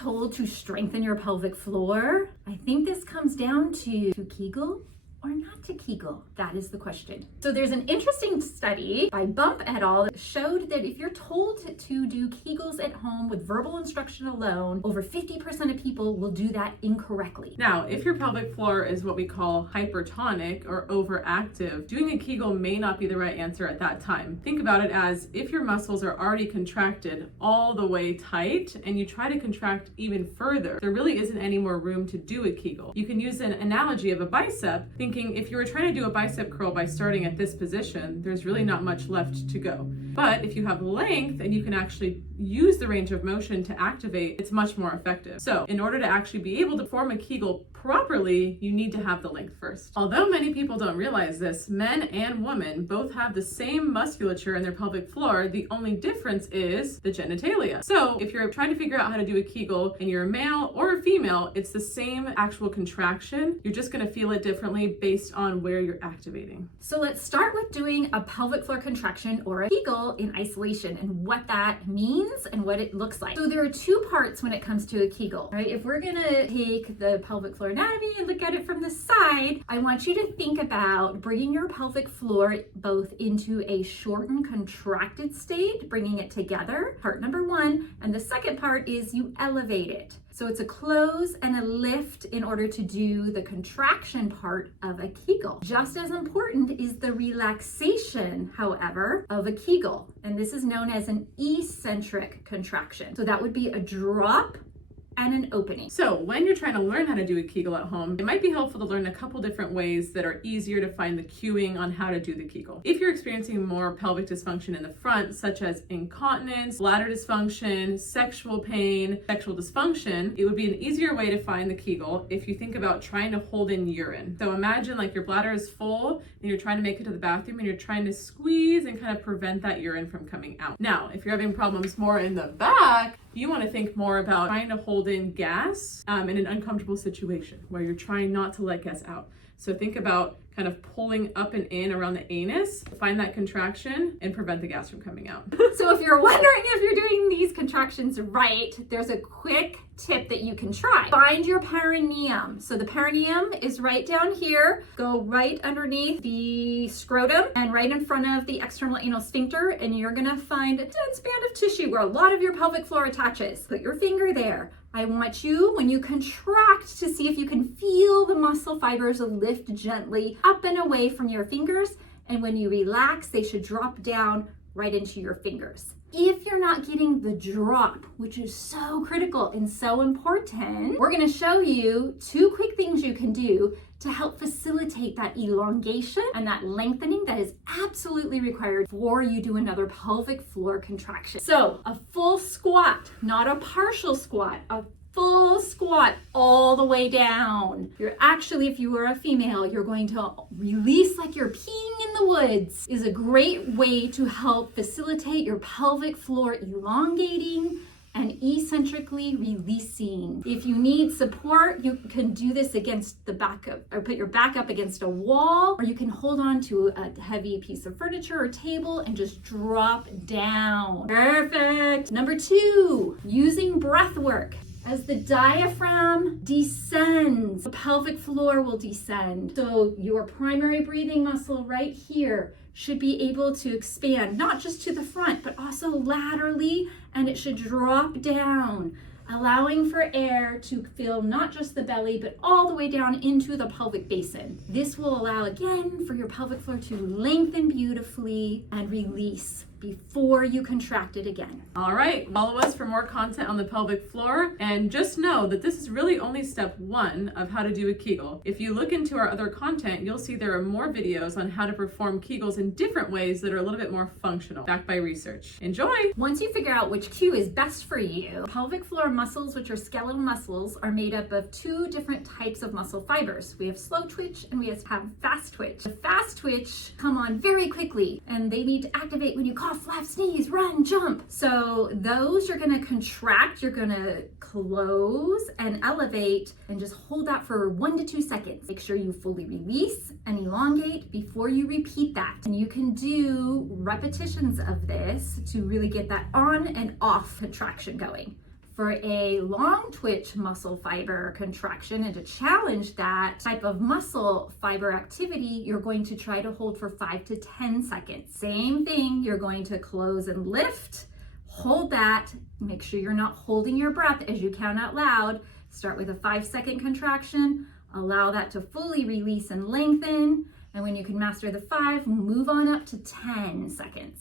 told to strengthen your pelvic floor, I think this comes down to Kegel or not to Kegel? That is the question. So there's an interesting study by Bump et al. That showed that if you're told to do Kegels at home with verbal instruction alone, over 50% of people will do that incorrectly. Now, if your pelvic floor is what we call hypertonic or overactive, doing a Kegel may not be the right answer at that time. Think about it as if your muscles are already contracted all the way tight and you try to contract even further, there really isn't any more room to do a Kegel. You can use an analogy of a bicep, thinking if you were trying to do a bicep curl by starting at this position, there's really not much left to go. But if you have length and you can actually use the range of motion to activate, it's much more effective. So in order to actually be able to form a Kegel properly, you need to have the length first. Although many people don't realize this, men and women both have the same musculature in their pelvic floor. The only difference is the genitalia. So if you're trying to figure out how to do a Kegel and you're a male or a female, it's the same actual contraction. You're just going to feel it differently based on where you're activating. So let's start with doing a pelvic floor contraction or a Kegel in isolation and what that means and what it looks like. So there are two parts when it comes to a Kegel, right? If we're gonna take the pelvic floor anatomy and look at it from the side, I want you to think about bringing your pelvic floor both into a shortened, contracted state, bringing it together, part number one, and the second part is you elevate it. So it's a close and a lift in order to do the contraction part of a Kegel. Just as important is the relaxation, however, of a Kegel. And this is known as an eccentric contraction. So that would be a drop and an opening. So when you're trying to learn how to do a Kegel at home, it might be helpful to learn a couple different ways that are easier to find the cueing on how to do the Kegel. If you're experiencing more pelvic dysfunction in the front, such as incontinence, bladder dysfunction, sexual pain, sexual dysfunction, it would be an easier way to find the Kegel if you think about trying to hold in urine. So imagine like your bladder is full and you're trying to make it to the bathroom and you're trying to squeeze and kind of prevent that urine from coming out. Now, if you're having problems more in the back, you want to think more about trying to hold in gas in an uncomfortable situation where you're trying not to let gas out. So think about kind of pulling up and in around the anus, find that contraction and prevent the gas from coming out. So if you're wondering if you're doing these contractions right, there's a quick tip that you can try. Find your perineum. So the perineum is right down here. Go right underneath the scrotum and right in front of the external anal sphincter, and you're gonna find a dense band of tissue where a lot of your pelvic floor attaches. Put your finger there. I want you, when you contract, to see if you can feel the muscle fibers lift gently up and away from your fingers. And when you relax, they should drop down right into your fingers. If you're not getting the drop, which is so critical and so important, we're going to show you two quick things you can do to help facilitate that elongation and that lengthening that is absolutely required before you do another pelvic floor contraction. So a full squat, not a partial squat, a full squat all the way down. You're actually, if you are a female, you're going to release like you're peeing in the woods. Is a great way to help facilitate your pelvic floor elongating and eccentrically releasing. If you need support, you can do this against the back of, or put your back up against a wall, or you can hold on to a heavy piece of furniture or table and just drop down. Perfect. Number two, using breath work. As the diaphragm descends, the pelvic floor will descend. So your primary breathing muscle right here should be able to expand, not just to the front, but also laterally, and it should drop down, allowing for air to fill not just the belly, but all the way down into the pelvic basin. This will allow, again, for your pelvic floor to lengthen beautifully and release before you contract it again. All right, follow us for more content on the pelvic floor, and just know that this is really only step one of how to do a Kegel. If you look into our other content, you'll see there are more videos on how to perform Kegels in different ways that are a little bit more functional, backed by research. Enjoy! Once you figure out which cue is best for you, pelvic floor muscles, which are skeletal muscles, are made up of two different types of muscle fibers. We have slow twitch and we have fast twitch. The fast twitch come on very quickly and they need to activate when you cough, laugh, sneeze, run, jump. So those you're gonna contract, you're gonna close and elevate and just hold that for 1 to 2 seconds. Make sure you fully release and elongate before you repeat that. And you can do repetitions of this to really get that on and off contraction going. For a long twitch muscle fiber contraction and to challenge that type of muscle fiber activity, you're going to try to hold for 5 to 10 seconds. Same thing, you're going to close and lift, hold that, make sure you're not holding your breath as you count out loud. Start with a 5-second contraction, allow that to fully release and lengthen, and when you can master the 5, move on up to 10 seconds.